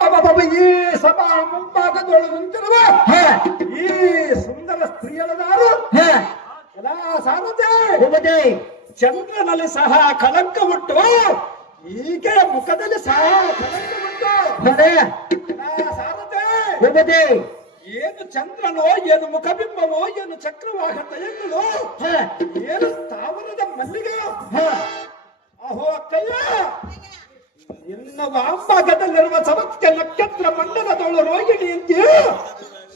ಈ ಸಭಾ ಮುಂಭಾಗದೊಳಗೆ ನಿಂತಿರುವ ಈ ಸುಂದರ ಸ್ತ್ರೀಯರದಾರು ಎಲ್ಲ ಸಾರಥೆ ಚಂದ್ರನಲ್ಲಿ ಸಹ ಕಳಂಕ ಉಂಟು, ಈಕೆಯ ಮುಖದಲ್ಲಿ ಸಹ ಕಳಂಕ ಉಂಟು. ಸಾರಥೆ ಏನು ಚಂದ್ರನೋ, ಏನು ಮುಖಬಿಂಬವೋ, ಏನು ಚಕ್ರವಾಹ ತಯಂಗಳು, ಏನು ಸ್ಥಾವರದ ಮಲ್ಲಿಗೆಯೋ. ಅಹೋ ಅಕ್ಕಯ್ಯ, ಇನ್ನು ವಾಂಭಾಗದಲ್ಲಿರುವ ಸಮಸ್ತ ನಕ್ಷತ್ರ ಮಂಡಲದವಳು ರೋಹಿಣಿಯಂತೆ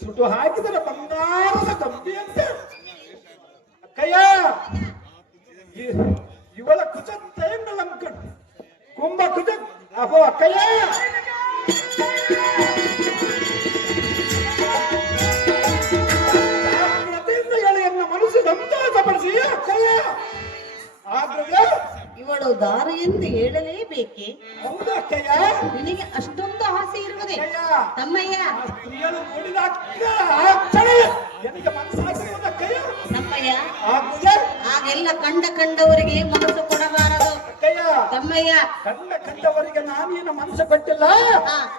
ಸುಟ್ಟು ಹಾಕಿದರೆ ಬಂಗಾರದ ಕಂಬಿಯಂತೆ. ಅಕ್ಕಯ್ಯ, ಇವಳ ಕುಚ ತಯಂಗಳ ಕುಂಭ ಕುಚ. ಅಹೋ ಅಕ್ಕಯ್ಯ, ಎಳೆಯನ್ನು ಮನಸ್ಸು ಸಂತೋಷಪಡಿಸಿ. ಅಕ್ಕಯ್ಯ, ಆದ್ರೆ ಇವಳು ದಾರಿ ಎಂದು ಹೇಳಲೇಬೇಕೆ? ಹೌದು ಅಕ್ಕಯ್ಯ, ನಿನಗೆ ಅಷ್ಟೊಂದು ಆಸೆ ಇರುವುದೇ ತಮ್ಮಯ್ಯ? ಸ್ತ್ರೀಯನ್ನು ನೋಡಿದ ನನಗೆ ಮನಸ್ಸಾಗಿರುವುದಕ್ಕಯ್ಯ. ತಮ್ಮಯ್ಯ, ಆದ್ರೆ ಹಾಗೆಲ್ಲ ಕಂಡವರಿಗೆ ಮನಸ್ಸು ಕೊಡಬಾರದು ಅಕ್ಕಯ್ಯ. ತಮ್ಮಯ್ಯ, ಕಂಡವರಿಗೆ ನಾನೇನು ಮನಸ್ಸು ಕೊಟ್ಟಿಲ್ಲ.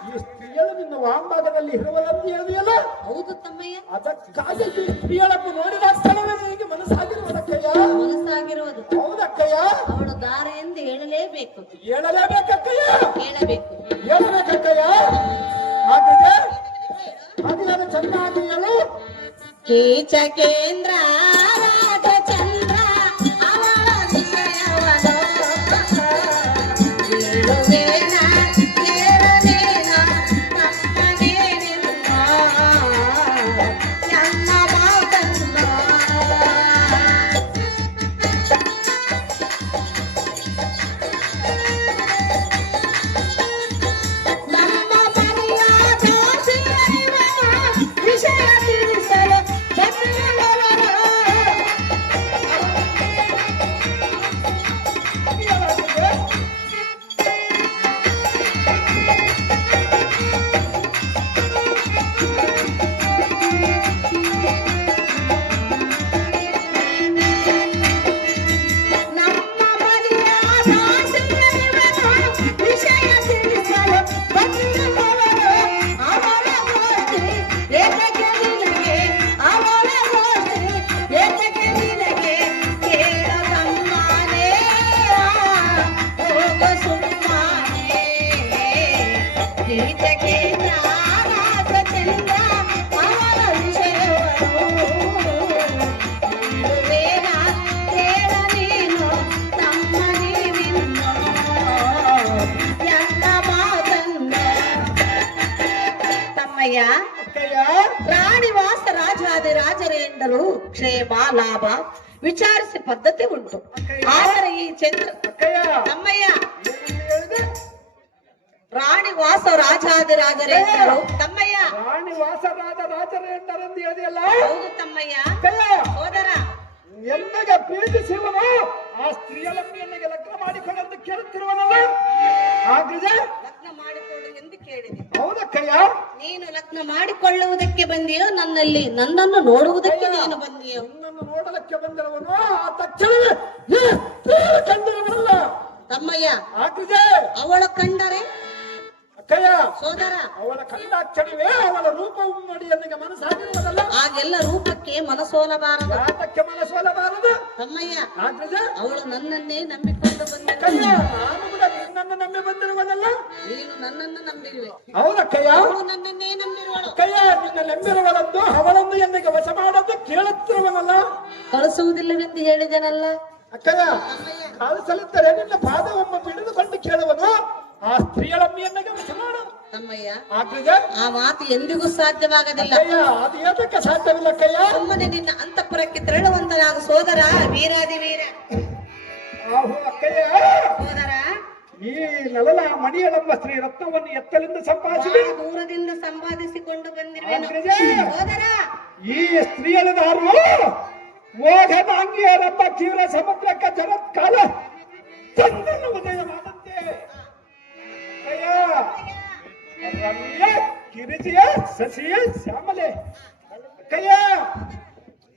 ಈ ಸ್ತ್ರೀಯಳು ನಿನ್ನ ವಾಂಭಾಗದಲ್ಲಿ ಇರುವುದಂತ ಹೇಳಿದೆಯಲ್ಲ. ಹೌದು ತಮ್ಮಯ್ಯ, ಅದಕ್ಕಾಗಿ ಈ ಸ್ತ್ರೀಯಳನ್ನು ನೋಡಿದ ಸ್ಥಳವೇ ನನಗೆ ಮನಸ್ಸಾಗಿರುವುದಕ್ಕಯ್ಯ. ಮನಸ್ಸಾಗಿರುವುದು. ಹೌದಕ್ಕಯ್ಯ, ಅವಳು ದಾರಿ ಎಂದು ಹೇಳಲೇಬೇಕು. ಹೇಳಲೇಬೇಕಕ್ಕಯ್ಯ, ಹೇಳಬೇಕು, ಹೇಳಬೇಕಕ್ಕಯ್ಯ. ಹಾಗಿದೆ ಹಾಗೆ ಚೆನ್ನಾಗಿ ಹೇಳು. ಕೀಚಕೇಂದ್ರ ರಾಜಚಂದ್ರ ಅವಳ ವಿಷಯವನು ಹೇಳುವೇನ ಕೇಳಲೇನ ತಮ್ಮನೇನೆನ್ನ ನನ್ನ ಮಾತನ್ನ. ನಮ್ಮ ಮನೆಯ ದೋಷಿಯರಿವನ ವಿಷಯ ತಿಳಿಸಲು ರಾಣಿವಾಸ ರಾಜಾದಿರಾಜರೆಂಡರು ಕ್ಷೇಮ ಲಾಭ ವಿಚಾರಿಸಿ ಪದ್ಧತಿ ಉಂಟು. ಆದರೆ ಈ ಚಂದ್ರ ತಮ್ಮಯ್ಯ, ರಾಣಿವಾಸ ರಾಜಾದಿರಾಜರೆಂಡರು ತಮ್ಮಯ್ಯ. ರಾಣಿವಾಸ ರಾಜರೆಂಡರೆಂದು ಹೇಳಿದೆಯಲ್ಲ. ಹೌದು ತಮ್ಮಯ್ಯ. ಸೋದರ, ಎಲ್ಲಿಗೆ ಪ್ರೀತಿಸುವನು ಆ ಸ್ತ್ರೀಯಲನ್ನು ಎಲ್ಲಿಗೆ ಲಗ್ನ ಮಾಡಿಕೊಳ್ಳೆಂದು ಕೇಳುತ್ತಿರುವನಲ್ಲ. ಹಾಗಿದೆ ಲಗ್ನ ಮಾಡಿಕೊಳ್ಳು ಎಂದು ಕೇಳಿದೆ. ಹೌದಕ್ಕಯ್ಯ, ನೀನು ಲಗ್ನ ಮಾಡಿಕೊಳ್ಳುವುದಕ್ಕೆ ಬಂದಿಯೋ ನನ್ನನ್ನು ನೋಡುವುದಕ್ಕೆ ನೀನು ಬಂದಿಯೋ? ನನ್ನನ್ನು ನೋಡಲಕ್ಕೆ ಬಂದಿರುವನು ಆ ತಕ್ಷಣವೇ ಕಂಡಿರುವಲ್ಲ ತಮ್ಮಯ್ಯ. ಹಾಗಿದೆ ಅವಳ ಕಂಡರೆ ಅಕ್ಕಯ್ಯ, ಸೋದರ, ಅವಳ ಕಂಡಾಕ್ಷಣವೇ ಅವಳ ರೂಪವು ನೋಡಿ ನನಗೆ ಮನಸ್ಸಾಗಿರುವುದಲ್ಲ. ಆಗೆಲ್ಲ ರೂಪಕ್ಕೆ ಮನಸೋಲಬಾರದು, ಯಾತಕ್ಕೆ ಮನಸ್ಸೋಲಬಾರದು ತಮ್ಮಯ್ಯ? ಹಾಗಿದೆ ಅವಳು ನನ್ನನ್ನೇ ನಂಬಿಕೊಂಡು ಬಂದ. ನಾನು ಕೂಡ ನಿನ್ನನ್ನು ನಂಬಿ ಬಂದಿರುವನಲ್ಲ. ನೀನು ನನ್ನನ್ನು ನಂಬಿರುವೆ. ಹೌದಕ್ಕಯ್ಯ, ಅವಳು ನನ್ನನ್ನೇ ನಂಬಿರುವಳು. ಅಕ್ಕಯ್ಯ, ನಿನ್ನ ನಂಬಿರುವಳದ್ದು ಅವಳನ್ನು ಎಲ್ಲಿಗೆ ವಶ ಮಾಡೋದು ಕೇಳುತ್ತಿರುವನಲ್ಲ. ಕಳಿಸುವುದಿಲ್ಲವೆಂದು ಹೇಳಿದೆನಲ್ಲ. ಅಕ್ಕಯ್ಯ, ಕಳಿಸಲಿದ್ದರೆ ನಿನ್ನ ಪಾದವನ್ನು ಬಿಡಿದುಕೊಂಡು ಕೇಳುವನು ಆ ಸ್ತ್ರೀಯಳಮ್ಮಿಯನ್ನಿಗೆ ವಶ ಮಾಡು. ತಮ್ಮಯ್ಯ, ಆಗಿದೆ ಆ ಮಾತು ಎಂದಿಗೂ ಸಾಧ್ಯವಾಗದಿಲ್ಲ. ಅದು ಏತಕ್ಕೆ ಸಾಧ್ಯವಿಲ್ಲ ಅಕ್ಕಯ್ಯ? ಒಮ್ಮನೆ ನಿನ್ನ ಅಂತಃಪುರಕ್ಕೆ ತೆರಳುವಂತನಾಗ ಸೋದರ, ವೀರಾದಿ ವೀರ. ಆಹೋ ಅಕ್ಕಯ್ಯ, ಸೋದರ, ಈ ನಲಲ ಮಣಿಯಳೆಂಬ ಸ್ತ್ರೀ ರತ್ನವನ್ನು ಎತ್ತಲಿಂದ ಸಂಪಾದಿಸಿ ದೂರದಿಂದ ಸಂಪಾದಿಸಿಕೊಂಡು ಬಂದಿರುವೆನು. ಸೋದರ, ಈ ಸ್ತ್ರೀಯಳದಾರು ಮೋಘಮಾಂಗಿಯರೆಂಬ ತೀವ್ರ ಸಮುದ್ರಕ್ಕೆ ಜಗತ್ಕಾಲ ಚಂದ್ರನ ಉದಯವಾದಂತೆ ರಮ್ಯ ಕಿರಿಚಿಯ ಸಸಿಯ ಶ್ಯಾಮಲೆ ಕಯ್ಯ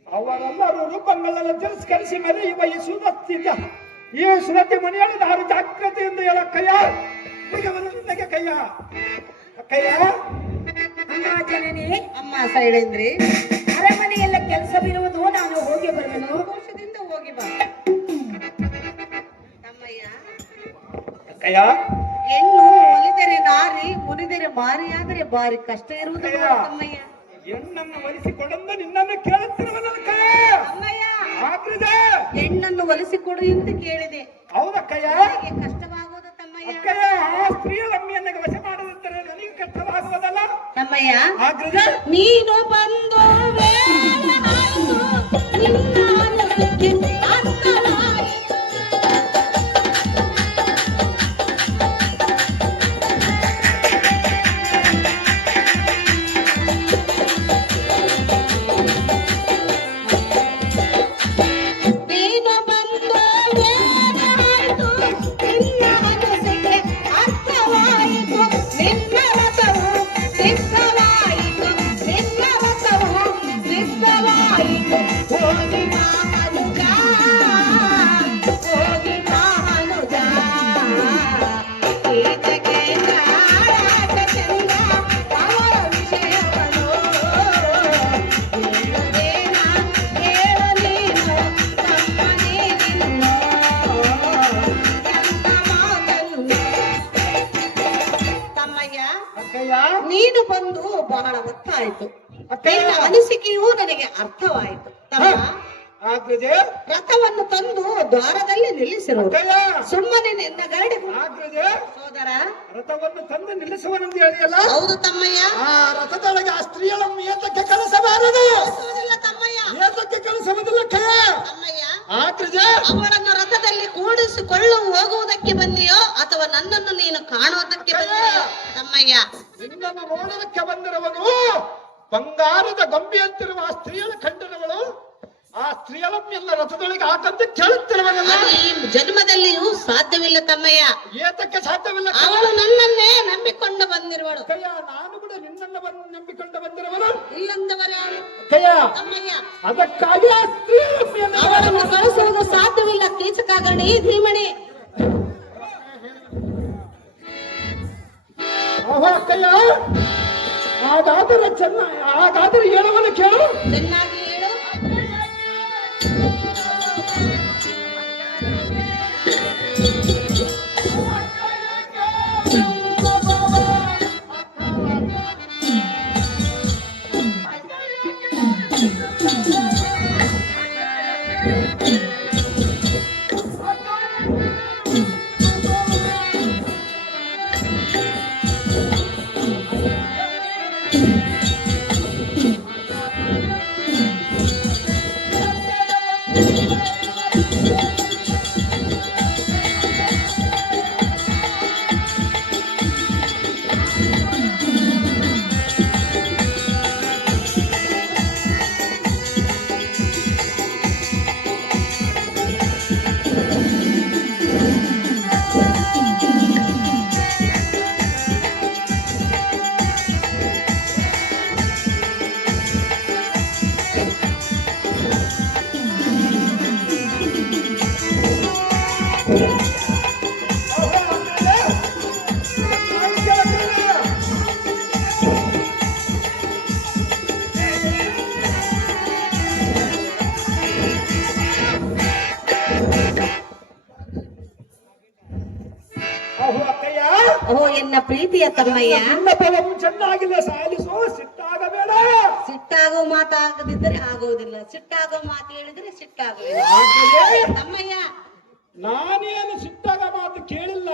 ಅವರೆಲ್ಲರೂ ರೂಪಗಳೆಲ್ಲ ತಿರಸ್ಕರಿಸಿ ಮೆರೆಯುವ ಈ ಸುರತಿ ಮನೆಯಲ್ಲಿ ನಾನು ಜಾಗೃತಿಯಿಂದ ಹೇಳ ಕಯ್ಯ ಕಯ್ಯ ಅಕ್ಕಯ್ಯ ಅಮ್ಮ ಜನನಿ, ಅಮ್ಮ ಸೈಡೇಂದ್ರಿ, ಅರಮನೆಯಲ್ಲ ಕೆಲಸವಿರುವುದು, ನಾನು ಹೋಗಿ ಬರುವೆನು. ಸಂತೋಷದಿಂದ ಹೋಗಿ ಬಾ. ತಮ್ಮಯ್ಯ, ಅಕ್ಕಯ್ಯ ಹೆಣ್ಣು ಒಲಿದರೆ ನಾರಿ, ಮುನಿದರೆ ಮಾರಿಯಾದರೆ ಬಾರಿ ಕಷ್ಟ ಇರುವುದು ತಮ್ಮಯ್ಯ. ಹೆಣ್ಣನ್ನು ಒಲಿಸಿಕೊಳ್ಳಂದ ನಿನ್ನನ್ನು ಕೇಳುತ್ತಿರುವನಕ್ಕ. ತಮ್ಮಯ್ಯ, ಆಗ್ರಜ ಹೆಣ್ಣನ್ನು ಒಲಿಸಿಕೊಡು ಎಂದು ಕೇಳಿದೆ. ಹೌದಕ್ಕಯ್ಯ. ನನಗೆ ಕಷ್ಟವಾಗುವುದು ತಮ್ಮಯ್ಯ. ಅಕ್ಕಯ್ಯ, ಆ ಸ್ತ್ರೀಯರಮ್ಮಿಯನ್ನು ವಶ ಮಾಡದಿದ್ದರೆ ನನಗೆ ಕಷ್ಟವಾಗುವುದಲ್ಲ ತಮ್ಮಯ್ಯ. ಆಗ್ರಜ. ನೀನು ಬಂದು ವೇಳೆ ಆಯ್ತು, ನಿನ್ನ ಮನಸ್ಸಿಗೆ ಅಂತರಾಯಿತು. ನೀನು ಬಂದು ವೇಳೆ ಆಯ್ತು, ನಿನ್ನ ಮನಸ್ಸಿಗೆ ಅರ್ಥವಾಯಿತು. ನಿನ್ನ ರಥವು ಸಿದ್ಧವಾಯಿತು, ನಿನ್ನ ರಥವು ಸಿದ್ಧವಾಯಿತು. ಹೋಗಿ ಬಾ ಮನುಜ, ಹೋಗಿ ಬಾ ಮನುಜ. ಈಚೆಗೆ ಕಾಡಾಟ ಚಂದ ಅವರ ವಿಷಯವನ್ನು ಹೇಳುವುದೇನ ಹೇಳು ನೀನು, ತಮ್ಮನೇ ನಿನ್ನೋ ನನ್ನ ಮಾತನ್ನು. ತಮ್ಮಯ್ಯ, ಅಕ್ಕಯ್ಯ ನೀನು ಬಂದು ಬಹಳ ಹೊತ್ತಾಯಿತು. ಅಕ್ಕಯ್ಯ. ನಿನ್ನ ಅನಿಸಿಕೆಯೂ ನನಗೆ ಅರ್ಥವಾಯಿತು. ತಮ್ಮ, ಆಗ್ರಜ. ರಥವನ್ನು ತಂದು ದ್ವಾರದಲ್ಲಿ ನಿಲ್ಲಿಸಿರುವುದು. ಅಕ್ಕಯ್ಯ ಸುಮ್ಮನೆ ನಿನ್ನ ಗಾಡಿ ಆಗ್ರಜ. ಸೋದರ. ರಥವನ್ನು ತಂದು ನಿಲ್ಲಿಸುವನೆಂದು ಹೇಳಿಯಲ್ಲ. ಹೌದು ತಮ್ಮಯ್ಯ. ಆ ರಥದೊಳಗೆ ಆ ಸ್ತ್ರೀಯಳನ್ನು ಏತಕ್ಕೆ ಕಳಿಸಬಾರದು? ಕಳಿಸುವುದಿಲ್ಲ ತಮ್ಮಯ್ಯ. ಏತಕ್ಕೆ ಕಳಿಸುವುದಿಲ್ಲ ಅಕ್ಕಯ್ಯ? ತಮ್ಮಯ್ಯ, ಆಗ್ರಜ. ಅವಳನ್ನು ರಥದಲ್ಲಿ ಕೂಡಿಸಿಕೊಳ್ಳು ಹೋಗುವುದಕ್ಕೆ ಬಂದಿಯೋ ಅಥವಾ ನನ್ನನ್ನು ನೀನು ಕಾಣುವುದಕ್ಕೆ ಬಂದಿಯೋ? ತಮ್ಮಯ್ಯ, ನಿನ್ನನ್ನು ನೋಡೋದಕ್ಕೆ ಬಂದಿರುವನು ಬಂಗಾರದ ಗೊಂಬೆಯಂತಿರುವ ಆ ಸ್ತ್ರೀಯಳ ಕಂಡಿರುವಳು. ಆ ಸ್ತ್ರೀಯಳನ್ನೆಲ್ಲ ರಥದೊಳಗೆ ಹಾಕಂತ ಕೇಳುತ್ತಿರುವನಲ್ಲ. ಅದು ಈ ಜನ್ಮದಲ್ಲಿಯೂ ಸಾಧ್ಯವಿಲ್ಲ ತಮ್ಮಯ್ಯ. ಏತಕ್ಕೆ ಸಾಧ್ಯವಿಲ್ಲ? ಅವಳು ನನ್ನನ್ನೇ ನಂಬಿಕೊಂಡು ಬಂದಿರುವಳು. ಅಕ್ಕಯ್ಯ, ನಾನು ಕೂಡ ನಿನ್ನನ್ನು ನಂಬಿಕೊಂಡು ಬಂದಿರುವನು. ಇಲ್ಲಂದವರೇ ಅಕ್ಕಯ್ಯ, ತಮ್ಮಯ್ಯ, ಅದಕ್ಕಾಗಿ ಆ ಸ್ತ್ರೀಯಳನ್ನು ಅವಳನ್ನು ಕಳಿಸುವುದು ಸಾಧ್ಯವಿಲ್ಲ. ಕೀಚಕಾಗಣಿ ಧೀಮಣಿ. ಓಹೋ ಅಕ್ಕಯ್ಯ, ಹಾಗಾದರೆ ಹೇಳುವನು ಕೇಳು. ಚೆನ್ನಾಗಿ ಹೇಳು. ಓಹೋ ಎನ್ನ ಪ್ರೀತಿಯ ತಮ್ಮಯ್ಯ, ನನ್ನ ಬಲವು ಚೆನ್ನಾಗಿಲ್ಲ, ಸಾಲಿಸೋ, ಸಿಟ್ಟಾಗಬೇಡ. ಸಿಟ್ಟಾಗೋ ಮಾತಾಗದಿದ್ದರೆ ಆಗುವುದಿಲ್ಲ, ಸಿಟ್ಟಾಗೋ ಮಾತು ಹೇಳಿದ್ರೆ ಸಿಟ್ಟಾಗುವುದಿಲ್ಲ. ತಮ್ಮಯ್ಯ, ನಾನೇನು ಸಿಟ್ಟಾಗ ಮಾತು ಕೇಳಿಲ್ಲ.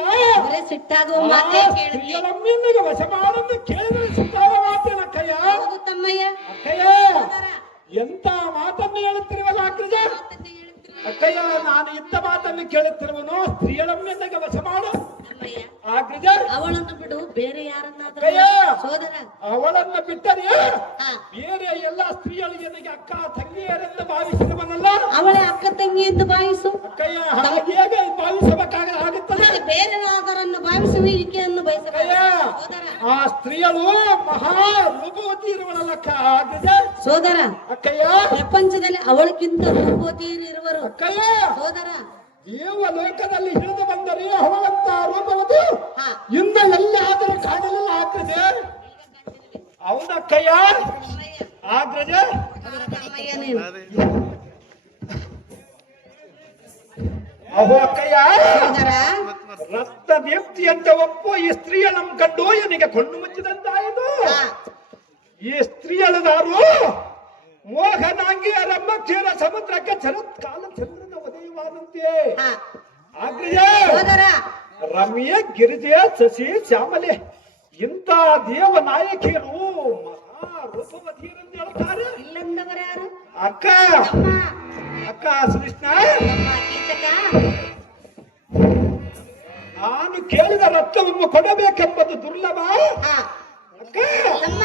ಬರೇ ಸಿಟ್ಟಾಗುವ ಮಾತೇ ಕೇಳಿದ್ದೆ. ಸ್ತ್ರೀಯರಮ್ಮಿಗೆ ವಶ ಮಾಡಂತ ಕೇಳಿದ್ರೆ ಸಿಟ್ಟಾಗ ಮಾತೇನ ಅಕ್ಕಯ್ಯ? ಹೌದು ತಮ್ಮಯ್ಯ. ಅಕ್ಕಯ್ಯ, ಸೋದರ, ಎಂತ ಮಾತನ್ನು ಹೇಳುತ್ತಿರುವಲ್ಲ ಅಗ್ರಜ? ಮಾತನ್ನೇ ಹೇಳುತ್ತೀರಿ. ಅಕ್ಕಯ್ಯ, ನಾನು ಇಂಥ ಮಾತನ್ನು ಕೇಳುತ್ತಿರುವನು. ಸ್ತ್ರೀಯರಮ್ಮಿಗೆ ವಶ ಮಾಡು ತಮ್ಮಯ್ಯ, ಅಗ್ರಜ. ಅವಳನ್ನು ಬಿಡು, ಬೇರೆ ಯಾರನ್ನಾದ್ರೂ ಅಕ್ಕಯ್ಯ, ಸೋದರ. ಅವಳನ್ನು ಬಿಟ್ಟರೆ ಹಾ, ಬೇರೆ ಎಲ್ಲ ಸ್ತ್ರೀಯರಿಗೆ ನನಗೆ ಅಕ್ಕ ತಂಗಿಯರೆಂದು ಭಾವಿಸಿರುವನಲ್ಲ. ಅವಳೇ ಅಕ್ಕ ತಂಗಿ ಎಂದು ಭಾವಿಸು. ಅಕ್ಕಯ್ಯ, ಹೇಗೆ ಭಾವಿಸಬೇಕಾಗುತ್ತದೆ? ಮತ್ತೆ ಬೇರೆ ಯಾವ್ದಾರನ್ನು ಭಾವಿಸುವ ಈಕೆಯನ್ನು ಬಯಸಬೇಡ ಸೋದರ. ಆ ಸ್ತ್ರೀಯಳು ಮಹಾ ರೂಪವತಿ ಇರುವಳಲ್ಲಕ್ಕ ಅಗ್ರಜ. ಸೋದರ, ಅಕ್ಕಯ್ಯ, ಪ್ರಪಂಚದಲ್ಲಿ ಅವಳಕ್ಕಿಂತ ರೂಪವತಿ ಇರುವರು ಅಕ್ಕಯ್ಯ, ಸೋದರ. ಏವ ಲೋಕದಲ್ಲಿ ಹಿಡಿದು ಬಂದರೆ ಭಗವಂತ ರೂಪವದು ಹಾ ಇಂದ ಎಲ್ಲಾದರೂ ಕಾಣಲಿಲ್ಲ ಆಗ್ತದೆ. ಅವನಕ್ಕಯ್ಯ ಆಗ್ರಜ ತಮ್ಮಯ್ಯ ನೀನು ಅಹೋ ಅಕ್ಕಯ್ಯ ಸೋದರ ರಕ್ತ ದೇಪ್ತಿ ಅಂತ ಒಪ್ಪು ಈ ಸ್ತ್ರೀಯ ನಮ್ ಕಂಡು ಇವನಿಗೆ ಕೊಂಡು ಮುಚ್ಚಿದಂತಾಯಿತು. ಹಾ ಈ ಸ್ತ್ರೀಯಳದಾರು ಮೋಹನಾಂಗಿ ರಂಭ ಕ್ಷೀರ ಸಮುದ್ರಕ್ಕೆ ಶರತ್ಕಾಲ ಚಂದ್ರನ ಉದಯವಾದಂತೆ. ಹಾ ಆಗ್ರಜ ಸೋದರ ರಮ್ಯ ಗಿರಿಜೆ ಶಶಿ ಶ್ಯಾಮಲೆ ಇಂಥ ದೇವ ನಾಯಕಿಯರು ಮಹಾರೂಪವತಿಯರೆಂದು ಹೇಳ್ತಾರೆ. ಇಲ್ಲಂದವರು ಯಾರು? ಅಕ್ಕ ತಮ್ಮ ಅಕ್ಕ ಸುಕೃಷ್ಣ, ತಮ್ಮ ಕೀಚಕ ನಾನು ಕೇಳಿದ ರಕ್ತವನ್ನು ಕೊಡಬೇಕೆಂಬುದು ದುರ್ಲಭ. ಹಾ ಅಕ್ಕ ತಮ್ಮ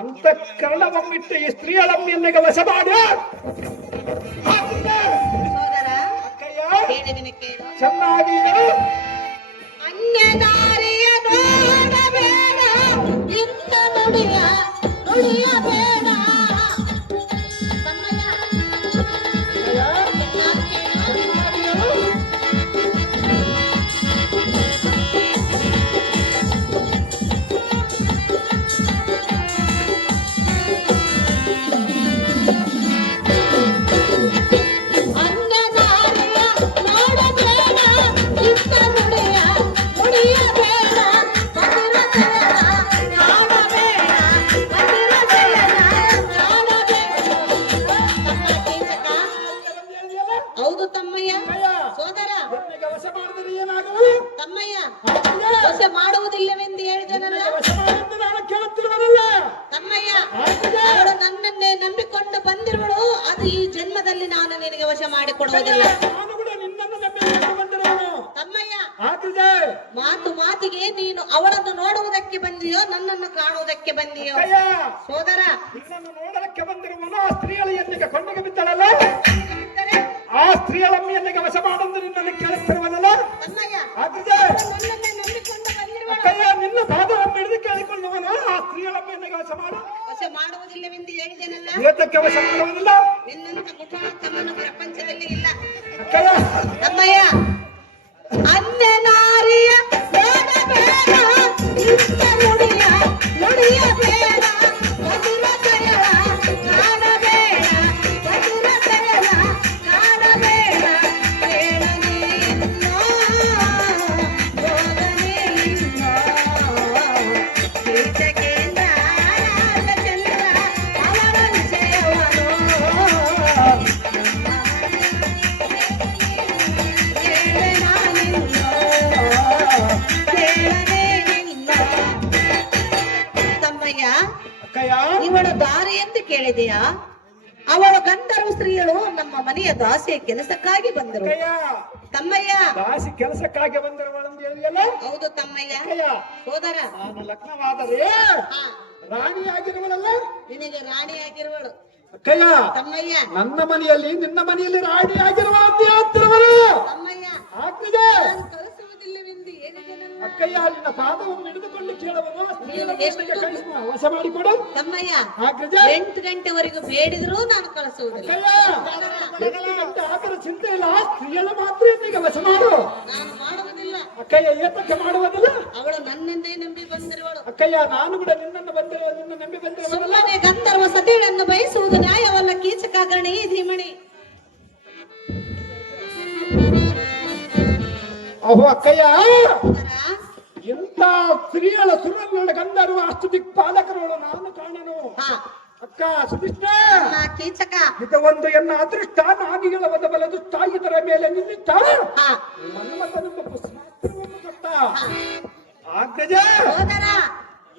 ಅಂತ ಕರ್ಣವನ್ನಿಟ್ಟು ಈ ಸ್ತ್ರೀಯಳಮ್ಮೆಲ್ಲಿಗೆ ವಶ ಮಾಡು. ಸೋದರ ಅಕ್ಕಯ್ಯ ಕೇಳುವಿನ ಕೇಳು. ಚೆನ್ನಾಗಿ ಅನ್ಯದಾರಿಯ ನೋಡಬೇಡ, ಇಂಥ ನುಡಿಯ ನುಡಿಯಬೇಡ. ತಮ್ಮಯ್ಯ ಚೆನ್ನಾಗಿ ಕೇಳು. ಅನ್ಯದಾರಿಯ ನೋಡಬೇಡ, ಇಂಥ ನುಡಿಯ ನುಡಿಯಬೇಡ. ಮಧುರ ಜಯನ ಕಾಣಬೇಡ, ಮಧುರ ಜಯನ ಕಾಣಬೇಡ. ತಮ್ಮ ಕೀಚಕ ಹೌದು ತಮ್ಮಯ್ಯ. ಸೋದರ ಅವನಿಗೆ ವಶ ಮಾಡಿದರೆ ಏನಾಗಲು? ತಮ್ಮಯ್ಯ ಅಕ್ಕಯ್ಯ, ವಶ ಮಾಡುವುದಿಲ್ಲವೆಂದು ಹೇಳಿದನಲ್ಲ ವಶ ಮಾಡೆಂದು ನಾನು ಕೇಳುತ್ತಿರುವನಲ್ಲ. ತಮ್ಮಯ್ಯ. ಅಕ್ಕಯ್ಯ, ಅವಳು ನನ್ನನ್ನೇ ನಂಬಿಕೊಂಡು ಬಂದಿರುವಳು, ಅದು ಈ ಜನ್ಮದಲ್ಲಿ ನಾನು ನಿನಗೆ ವಶ ಮಾಡಿಕೊಡುವುದಿಲ್ಲ. ನಾನು ಕೂಡ ನಿನ್ನನ್ನು ನಂಬಿಕೊಂಡು ಬಂದಿರುವನು. ತಮ್ಮಯ್ಯ ಆಗ್ರಜೆ ಮಾತು ಮಾತಿಗೆ ನೀನು ಅವಳನ್ನು ನೋಡುವುದಕ್ಕೆ ಬಂದಿಯೋ ನನ್ನನ್ನು ಕಾಣುವುದಕ್ಕೆ ಬಂದಿಯೋ? ಅಕ್ಕಯ್ಯ, ಸೋದರ ನಿನ್ನನ್ನು ನೋಡಲಿಕ್ಕೆ ಬಂದಿರುವನು ಆ ಸ್ತ್ರೀಯಳಿಯನ್ನಿಗೆ ಕೊಂಡಗೆ ಬಿದ್ದಳಲ್ಲ, ಇದ್ದರೆ ಆ ಸ್ತ್ರೀಯಳಮ್ಮಿಯನ್ನಿಗೆ ವಶ ಮಾಡೆಂದು ನಿನ್ನನ್ನು ಕೇಳುತ್ತಿರುವನಲ್ಲ. ತಮ್ಮಯ್ಯ ಆಗ್ರಜೆ ನನ್ನನ್ನೇ ನಂಬಿಕೊಂಡು ಬಂದಿರುವಳು, ಅಕ್ಕಯ್ಯ, ನಿನ್ನ ಪಾದವನ್ನು ಹಿಡಿದು ಕೇಳಿಕೊಳ್ಳುವನು ಆ ಸ್ತ್ರೀಯಳಮ್ಮಿಯನ್ನಿಗೆ ವಶ ಮಾಡು. ವಶ ಮಾಡುವುದಿಲ್ಲವೆಂದು ಹೇಳಿದೆನಲ್ಲ. ಏತಕ್ಕೆ ವಶ ಮಾಡುವುದಿಲ್ಲ? ನಿನ್ನಂತ ಕುಟುಂಬ ಪ್ರಪಂಚದಲ್ಲಿ ಇಲ್ಲ. ಅಕ್ಕಯ್ಯ, ತಮ್ಮಯ್ಯ ಅನ್ಯ ನಾರಿಯ ನೋಡಬೇಡ, ಇಂಥ ನುಡಿಯ ನುಡಿಯಬೇಡ. ಮಧುರ ಜಯನ ಕಾಣಬೇಡ, ಮಧುರ ಜಯನ ಕಾಣಬೇಡ. ಕೇಳನೇನೋ ಹೋಗನೇನೋ ಕೀಚಕೇಂದ್ರ ಚಂದ್ರ ಅವರ ವಿಷಯವನು. ತಮ್ಮಯ್ಯ ಅಕ್ಕಯ್ಯ, ಇವಳ ದಾರಿ ಎಂದು ಕೇಳಿದೆಯಾ? ಅವಳ ಗಂಧರ್ವ ಸ್ತ್ರೀಯಳು ನಮ್ಮ ಮನೆಯ ದಾಸಿಯ ಕೆಲಸಕ್ಕಾಗಿ ಬಂದರು. ಅಕ್ಕಯ್ಯ, ತಮ್ಮಯ್ಯ ದಾಸಿ ಕೆಲಸಕ್ಕಾಗಿ ಬಂದಿರುವಳೆಂದು ಹೇಳಿಯಲ್ಲ. ಹೌದು ತಮ್ಮಯ್ಯ. ಅಕ್ಕಯ್ಯ, ಸೋದರ ನಾನು ಲಗ್ನವಾದರೆ ಹಾ ರಾಣಿಯಾಗಿರುವಳಲ್ಲ. ನಿನಗೆ ರಾಣಿಯಾಗಿರುವಳು. ಅಕ್ಕಯ್ಯ, ತಮ್ಮಯ್ಯ ನನ್ನ ಮನೆಯಲ್ಲಿ ನಿನ್ನ ಮನೆಯಲ್ಲಿ ರಾಣಿಯಾಗಿರುವ ಅಂತ ಹೇಳ್ತಿರುವಳು. ತಮ್ಮಯ್ಯ ಆಗ್ತದೆ. ನಾನು ಕಳಿಸುವುದಿಲ್ಲವೆಂದು ಹೇಳಿದೆನಲ್ಲ. ಅಕ್ಕಯ್ಯ, ನಿನ್ನ ಪಾದವನ್ನು ಹಿಡಿದುಕೊಂಡು ಕೇಳುವನು ಸ್ತ್ರೀಯಳನ್ನು ಎಷ್ಟು ಕಳಿಸುವ ವಶ ಮಾಡಿಕೊಡು. ತಮ್ಮಯ್ಯ ಆಗ್ತದೆ. 8 ಗಂಟೆವರೆಗೂ ಬೇಡಿದ್ರು ನಾನು ಕಳಿಸುವುದಿಲ್ಲ. ಅಕ್ಕಯ್ಯ, ಎಂಟು ಆತರ ಚಿಂತೆ ಇಲ್ಲ, ಸ್ತ್ರೀಯಳು ಮಾತ್ರ ಈಗ ವಶ ಮಾಡು. ನಾನು ಮಾಡುವುದಿಲ್ಲ. ಅಕ್ಕಯ್ಯ, ಏತಕ್ಕೆ ಮಾಡುವುದಿಲ್ಲ? ಅವಳು ನನ್ನನ್ನೇ ನಂಬಿ ಬಂದಿರುವಳು. ಅಕ್ಕಯ್ಯ, ನಾನು ಕೂಡ ನಿನ್ನನ್ನು ಬಂದಿರುವ ನಿನ್ನ ನಂಬಿ ಬಂದಿರುವಲ್ಲ. ಸುಮ್ಮನೆ ಗಂಧರ್ವ ಸತಿಗಳನ್ನು ಬಯಸುವುದು ನ್ಯಾಯವಲ್ಲ ಕೀಚಕ ಗಣಿ ಧೀಮಣಿ. ಅಹೋ ಅಕ್ಕಯ್ಯ, ಸೋದರ, ಎಂತ ಸ್ತ್ರೀಯಳ ಸುರಗಳ ಗಂಧರ್ವ ಅಷ್ಟು ದಿಕ್ಪಾಲಕರುಗಳು ನಾನು ಕಾಣನು. ಹಾ ಅಕ್ಕ ಸುಧಿಷ್ಠ, ಅಮ್ಮ ಕೀಚಕ ಇದು ಒಂದು ಎನ್ನ ಅದೃಷ್ಟ. ನಾಗಿಗಳ ಒಂದು ಬಲದುಷ್ಟ ಇದರ ಮೇಲೆ ನಿಲ್ಲಿಟ್ಟ ಹಾ ಮನ್ಮಥನೆಂಬ ಪುಷ್ಪಾಸ್ತ್ರವನ್ನು ಕೊಟ್ಟ. ಹಾ. ಆಗ್ರಜ ಸೋದರ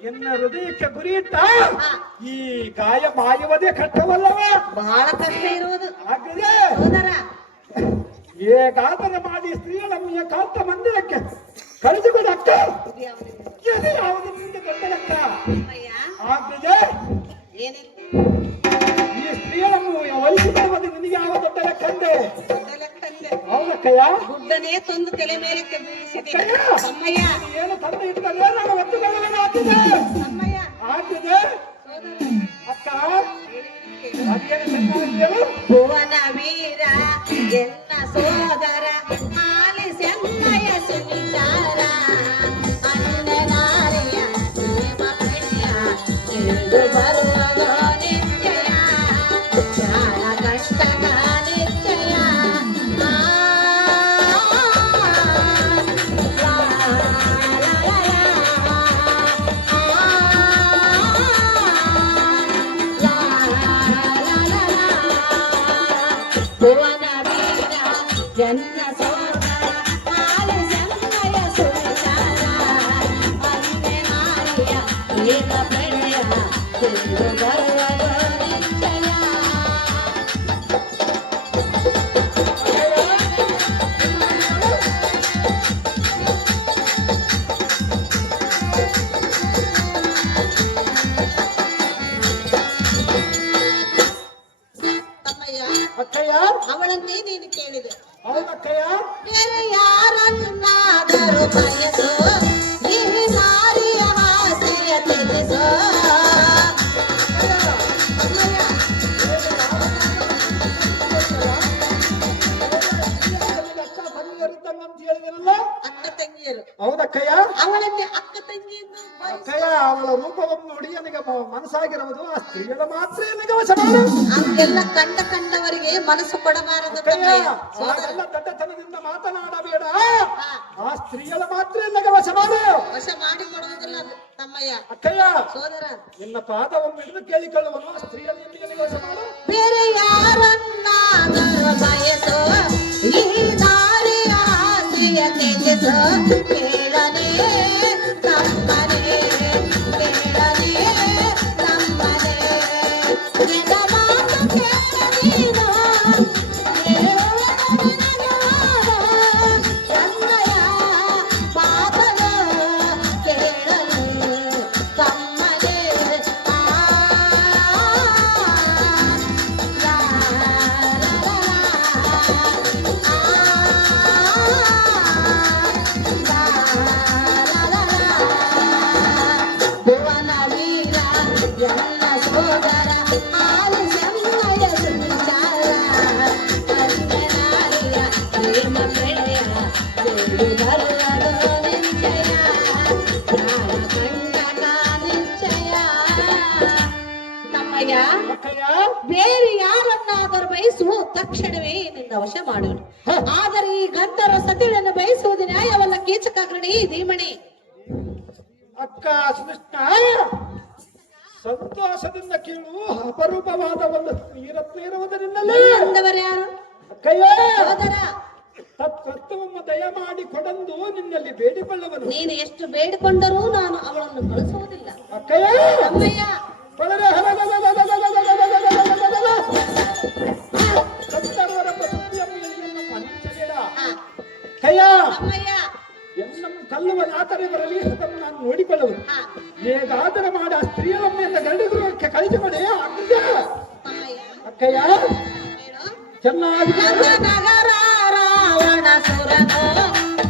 ಎನ್ನ ಹೃದಯಕ್ಕೆ ಗುರಿಯಿಟ್ಟ. ಹಾ. ಈ ಗಾಯ ಮಾಯುವುದೇ ಕಷ್ಟವಲ್ಲವ. ಬಹಳ ಕಷ್ಟ ಇರುವುದು. ಆಗ್ರಜ ಸೋದರ ಹೇಗಾದರೂ ಮಾಡಿ ಸ್ತ್ರೀಯಳಮ್ಮಿಯ ಕಾಂತ ಮಂದಿರಕ್ಕೆ ಕಳಿಸಿಬಿಡ ಅಕ್ಕ. ಇದು ಯಾವುದು? ಇದು ಯಾವುದು ನಿಮಗೆ ದೊಡ್ಡ ಲೆಕ್ಕ. ಅಮ್ಮಯ್ಯ ಆಗ್ರಜ ಏನಿತ್ತು? ಈ ಸ್ತ್ರೀಯಳನ್ನು ವಹಿಸಿಕೊಳ್ಳುವುದು ನಿನಗೆ ಯಾವ ದೊಡ್ಡ ಲೆಕ್ಕ ಅಂದೆ? ದೊಡ್ಡ ಲೆಕ್ಕಂದೆ. ಹೌದಕ್ಕಯ್ಯ. ಗುಡ್ಡನೇ ತಂದು ತಲೆ ಮೇಲೆ ಬೀಳಿಸಿದೆ. ಅಕ್ಕಯ್ಯ, ಅಮ್ಮಯ್ಯ ಏನು ತಂದೆ ಇಟ್ಟರೆ ನಾನು ಒತ್ತುಕೊಳ್ಳಲಾಗ್ತದೆ. ಅಮ್ಮಯ್ಯ ಆಗ್ತದೆ. ಸೋದರ ಅಕ್ಕ, ಅದೇನು ಚೆನ್ನಾಗಿ ಹೇಳು. ಭುವನ ವೀರ ಎನ್ನ ಸೋದರ ಎಂದು ಬರುವುದು ನಿಶ್ಚಯ ಪ್ರಾಣ ಕಷ್ಟಕ ನಿಶ್ಚಯ ಭುವನ ವೀರ ಜನ್ನ ಸೋದರ ಆಲಿಸಮ್ಮಯ ಸುವಿಚಾರ ಅಂದೆ ನಾರಿಯ ಏಕ ಪ್ರಣಯ ಎಂದು ಬರುವುದು ನಿಶ್ಚಯ ತಮ್ಮಯ್ಯ ಅಕ್ಕಯ್ಯ ಅವಳನ್ನೇ ನೀನು ಕೇಳಿದೆ ಹೌದಕ್ಕಯ್ಯ ಬೇರೆ ಯಾರನ್ನಾದರೂ ಬಯಸೋ ಈ ನಾರಿಯ ಆಸೆಯ ತ್ಯಜಿಸೋ ತಮ್ಮಯ್ಯ ಅಕ್ಕ ತಂಗಿಯರಿದ್ದಂಗಂತ ಹೇಳಿದಿರಲ್ಲ ಅಕ್ಕ ತಂಗಿಯರು ಹೌದಕ್ಕಯ್ಯ ಅವಳನ್ನೇ ಅಕ್ಕ ತಂಗಿ ಎಂದು ಬಯಸು. ಅಕ್ಕಯ್ಯ ಅವಳ ರೂಪವನ್ನು ನೋಡಿ ನನಗೆ ಮನಸ್ಸಾಗಿರುವುದು ಆ ಸ್ತ್ರೀಯರ ಮಾತ್ರ ನನಗೆ ವಶ ಮಾಡು ಹಂಗೆಲ್ಲ ಕಂಡವರಿಗೆ ಮನಸ್ಸು ಕೊಡಬಾರದು ಅಕ್ಕಯ್ಯ ತಮ್ಮಯ್ಯ ಸೋದರ ಹಾಗೆಲ್ಲ ದಡ್ಡತನದಿಂದ ಮಾತನಾಡಬೇಡ ಹಾ, ಆ ಸ್ತ್ರೀಯರ ಮಾತ್ರ ನನಗೆ ವಶ ಮಾಡು ವಶ ಮಾಡಿಕೊಡುವುದಿಲ್ಲ ತಮ್ಮಯ್ಯ ಅಕ್ಕಯ್ಯ ಸೋದರ ನಿನ್ನ ಪಾದವನ್ನು ಹಿಡಿದು ಕೇಳಿಕೊಳ್ಳುವನು ಆ ಸ್ತ್ರೀಯರಿಗೆ ನನಗೆ ವಶ ಮಾಡು ಬೇರೆ ಯಾರನ್ನಾದರೂ ಬಯಸೋ ಈ ನಾರಿಯ ಆಸೆಯ ತ್ಯಜಿಸೋ ಕೇಳನೆ ತಮ್ಮನೆ ಕೇಳನೆ ತಮ್ಮನೆ ನಿನ್ನ ಮಾತು ಕೇಳನೀನು ತನ್ನಯ ಮಾತನು ಕೇಳನೆ ತಮ್ಮನೆ ಭುವನ ವೀರ ಎಲ್ಲ ಸೋದರ ಆಲಿಸಮ್ಮಯ ಸುವಿಚಾರ ಅಂಜನಾರಿಯ ಪ್ರೇಮ ಪ್ರಣಯ ಎಂದು ಬರುವುದು ನಿಶ್ಚಯ ಪ್ರಾಣ ಕಂಡಕ ನಿಶ್ಚಯ ತಮ್ಮಯ್ಯ ಅಕ್ಕಯ್ಯ ಬೇರೆ ಯಾರನ್ನಾದರೂ ಬಯಸು ತಕ್ಷಣವೇ ನಿನ್ನ ವಶ ಮಾಡುವನು ಆದರೆ ಈ ಗಂಧರ ಸತಿಳನ್ನು ಬಯಸುವುದು ನ್ಯಾಯವಲ್ಲ ಕೀಚಕಾಗ್ರಣಿ ಧೀಮಣಿ ಅಕ್ಕ ಸುನಿಷ್ಠ ಸಂತೋಷದಿಂದ ಕೇಳು ಅಪರೂಪವಾದ ಒಂದು ಸ್ತ್ರೀರತ್ನ ಇರುವುದರಿಂದಲೇ ಅಂದವರು ಯಾರು ಅಕ್ಕಯ್ಯ ಸೋದರ ತತ್ವವನ್ನು ದಯಮಾಡಿ ಕೊಡಂದು ನಿನ್ನಲ್ಲಿ ಬೇಡಿಕೊಳ್ಳುವನು ನೀನು ಎಷ್ಟು ಬೇಡಿಕೊಂಡರೂ ನಾನು ಅವಳನ್ನು ಕಳಿಸುವುದಿಲ್ಲ ಅಕ್ಕಯ್ಯ ತಮ್ಮಯ್ಯ ಕೊಡರೆ ಸತ್ತವರೊಬ್ಬ ಸುದ್ದಿಯನ್ನು ಎಲ್ಲಿಯನ್ನು ಪಂಚಬೇಡ ಹಾ, ಅಕ್ಕಯ್ಯ ತಮ್ಮಯ್ಯ ಎನ್ನನ್ನು ಕಲ್ಲುವ ಯಾತನೆ ಬರಲಿ ಅದನ್ನು ನಾನು ನೋಡಿಕೊಳ್ಳುವುದು ಹಾ, ಹೇಗಾದರೂ ಮಾಡಿ ಆ ಸ್ತ್ರೀಯರನ್ನೆಲ್ಲ ಗಂಡುಗೃಹಕ್ಕೆ ಕಳಿಸಿಕೊಡಿ ಅಕ್ಕ ತಮ್ಮಯ್ಯ ಅಕ್ಕಯ್ಯ ಹೇಳು. ಚೆನ್ನಾಗಿ ನನ್ನ ನಗರ ರಾವಣ ಸುರನೋ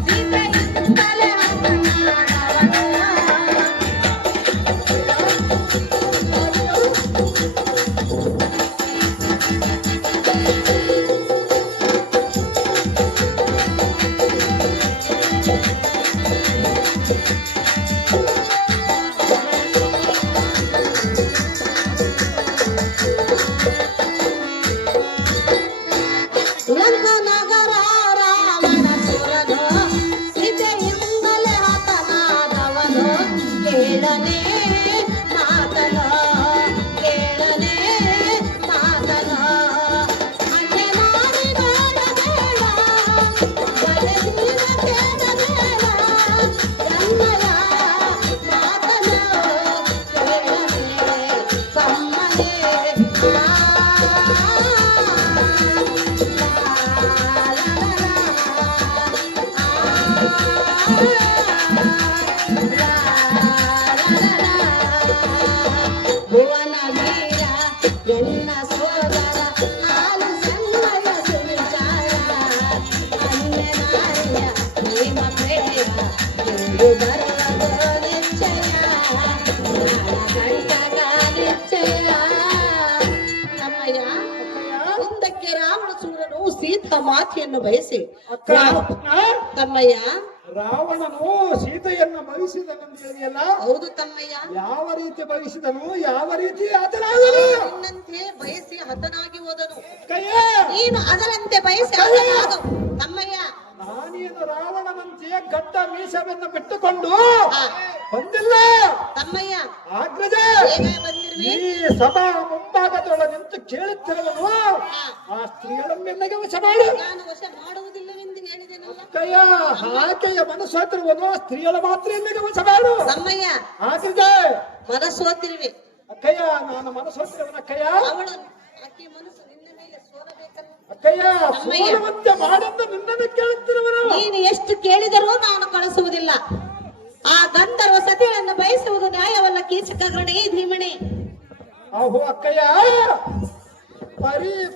ಸೀತೆಯಿಂದಲೇ ಹತನಾದವನೋ. ನನ್ನ ನಗರ ರಾವಣ ಸುರನೋ ಸೀತೆಯಿಂದಲೇ ಹತನಾದವನೋ. ಕೇಳನೆ ಮಾತನೋ ಕೇಳನೆ ಮಾತನೋ ಅಂಜನಾರಿ ಬೇಡಬೇಡ ಬರೆದಿನ ಬೇಡಬೇಡ ಎನ್ನಯ ಮಾತನೋ ಕೇಳನೆ ತಮ್ಮನೆ ಭುವನ ವೀರ ಎನ್ನ ಸೋದರ ಆಲಿಸಮ್ಮಯ ಸುವಿಚಾರ ಅಂಜನಾರಿಯ ಪ್ರೇಮ ಪ್ರೇಯ ಎಂದು ಬರುವುದು ನಿಶ್ಚಯ ಕಂಟಕ ನಿಶ್ಚಯ ತಮ್ಮಯ್ಯ ಮುಂದಕ್ಕೆ ರಾವಣ ಸೂರನು ಸೀತಾ ಮಾತೆಯನ್ನು ಬಯಸಿ ಅಕ್ಕ ತಮ್ಮಯ್ಯ ರಾವಣನು ಸೀತೆಯನ್ನ ಭವಿಸಿದನೆಂದು ಹೇಳಿಯಲ್ಲ, ಹೌದು ತಮ್ಮಯ್ಯ. ಯಾವ ರೀತಿ ಭವಿಸಿದನು, ಯಾವ ರೀತಿ ಆತನಾದನು? ನಿನ್ನಂತೆ ಬಯಸಿ ಹತನಾಗಿ ಹೋದನು. ಕಯ್ಯ, ನೀನು ಅದರಂತೆ ಬಯಸಿ ಹತನಾದು ತಮ್ಮಯ್ಯ. ನಾನೇನು ರಾವಣನಂತೆ ಗಡ್ಡ ಮೀಸವನ್ನು ಬಿಟ್ಟುಕೊಂಡು ಆ, ಬಂದಿಲ್ಲ ತಮ್ಮಯ್ಯ. ಆಗ್ರಜ. ಹೇಗೆ ಬಂದಿರುವಿ? ಈ ಸಭಾ ಮುಂಭಾಗದೊಳ ನಿಂತು ಕೇಳುತ್ತಿರುವನು ಆ ಸ್ತ್ರೀಯಳನ್ನೆಲ್ಲಗೆ ವಶ ಮಾಡು. ನಾನು ವಶ ಮಾಡುವುದಿಲ್ಲವೆಂದು ಹೇಳಿದೆನಲ್ಲ ಕಯ್ಯ, ಆಕೆಯ ಮನಸ್ಸೋತಿರುವನು ಸ್ತ್ರೀಯಳ ಮಾತ್ರ ಎಲ್ಲಿಗೆ ವಶ ಮಾಡು. ತಮ್ಮಯ್ಯ. ಆಗ್ರಜ. ಮನಸ್ಸೋತಿರುವೆ. ಅಕ್ಕಯ್ಯ, ನಾನು ಮನಸ್ಸೋತಿರುವನ ಅಕ್ಕಯ್ಯ. ಅವಳು ಆಕೆ ಮನಸ್ಸು ನಿನ್ನ ಮೇಲೆ ಸೋಲಬೇಕಲ್ಲ. ಅಕ್ಕಯ್ಯ, ಸೋಲುವಂತೆ ಮಾಡೆಂದು ನಿನ್ನನ್ನು ಕೇಳುತ್ತಿರುವನು. ನೀನು ಎಷ್ಟು ಕೇಳಿದರೂ ನಾನು ಕಳಿಸುವುದಿಲ್ಲ. ಆ ಗಂಧರ್ವ ಸತಿಯನ್ನು ಬಯಸುವುದು ನ್ಯಾಯವಲ್ಲ ಕೀಚಕಗ್ರಣಿ ಧೀಮಣಿ. ಅಹೋ ಅಕ್ಕಯ್ಯ,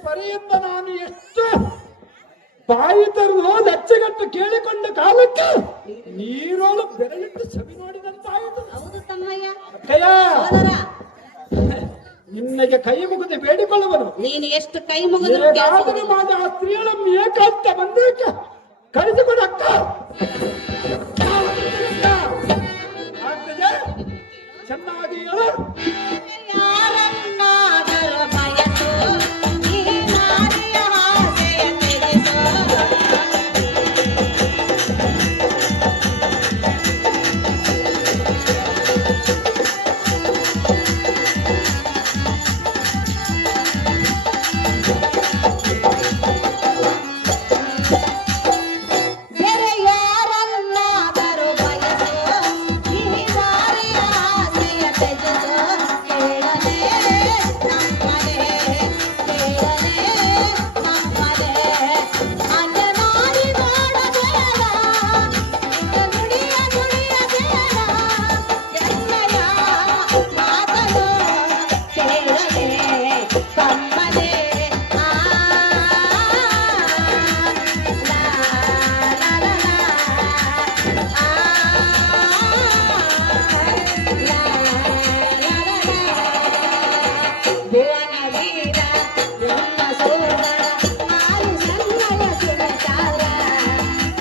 ಪರಿಯಿಂದ ನಾನು ಎಷ್ಟು ಬಾಯಿ ತರುವುದು ಲಕ್ಷಗಟ್ಟು ಕೇಳಿಕೊಂಡ ಕಾಲಕ್ಕೆ ನೀರೋಳು ಬೆರಳಿಟ್ಟು ಸವಿ ನೋಡಿದಂತಾಯಿತು. ಹೌದು ತಮ್ಮಯ್ಯ. ಅಕ್ಕಯ್ಯ, ಸೋದರ, ನಿನ್ನಗೆ ಕೈ ಮುಗಿದು ಬೇಡಿಕೊಳ್ಳುವನು. ನೀನು ಎಷ್ಟು ಕೈ ಮುಗಿದ್ರು ಹೇಗಾದರೂ ಮಾಡಿ ಆ ಸ್ತ್ರೀಯಳನ್ನು ಏಕಾಂತ ಬಂದೇಕೆ ಕರೆದುಕೊಂಡು ಅಕ್ಕ. ಆಗ್ತದೆ? ಚೆನ್ನಾಗಿ ಹೇಳು. ಯಾರನ್ನಾದರೂ ಬಯಸು, ಈ ನಾರಿಯ ಆಸೆಯ ತ್ಯಜಿಸು. ಬೇರೆ ಯಾರನ್ನಾದರೂ ಬಯಸು, ಈ ನಾರಿಯ ಆಸೆಯ ತ್ಯಜಿಸು. ಕೇಳಲೇ ನಮ್ಮನೆ, ಕೇಳಲೇ ನಮ್ಮನೆ. ಅಂಜನಾಡಿ ನೋಡಬೇಡ, ನುಡಿಯ ನುಡಿಯಬೇಡ. ಎನ್ನಯ ಮಾತನು ಕೇಳಲೇ ತಮ್ಮನೆ. ಭುವನ ವೀರ ನಿಮ್ಮ ಸೋದರ ಆರು ಸನ್ನಯ ಸುರಚಾರ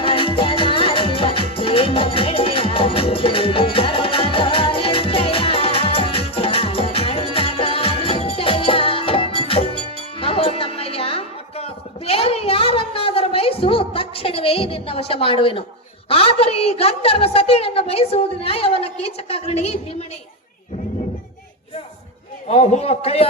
ಪಂಚನಾರಿಯ ಪ್ರೇಮ ಗೆಳೆಯ ದೇವಿ ಧರ್ಮದ ನಿಶ್ಚಯ ಪ್ರಾಣಗಂಡದ ನಿಶ್ಚಯ. ಅಹೋ ತಮ್ಮಯ್ಯ, ಬೇರೆ ಯಾರನ್ನಾದರೂ ಬಯಸು, ತಕ್ಷಣವೇ ನಿನ್ನ ವಶ ಮಾಡುವೆನು. ಆದರೆ ಈ ಗಂಧರ್ವ ಸತಿಯನ್ನು ಬಯಸುವುದು ನ್ಯಾಯವಲ್ಲ ಕೀಚಕಗ್ರಣಿ ಧೀಮಣಿ. ಅಹೋ ಅಕ್ಕಯ್ಯ,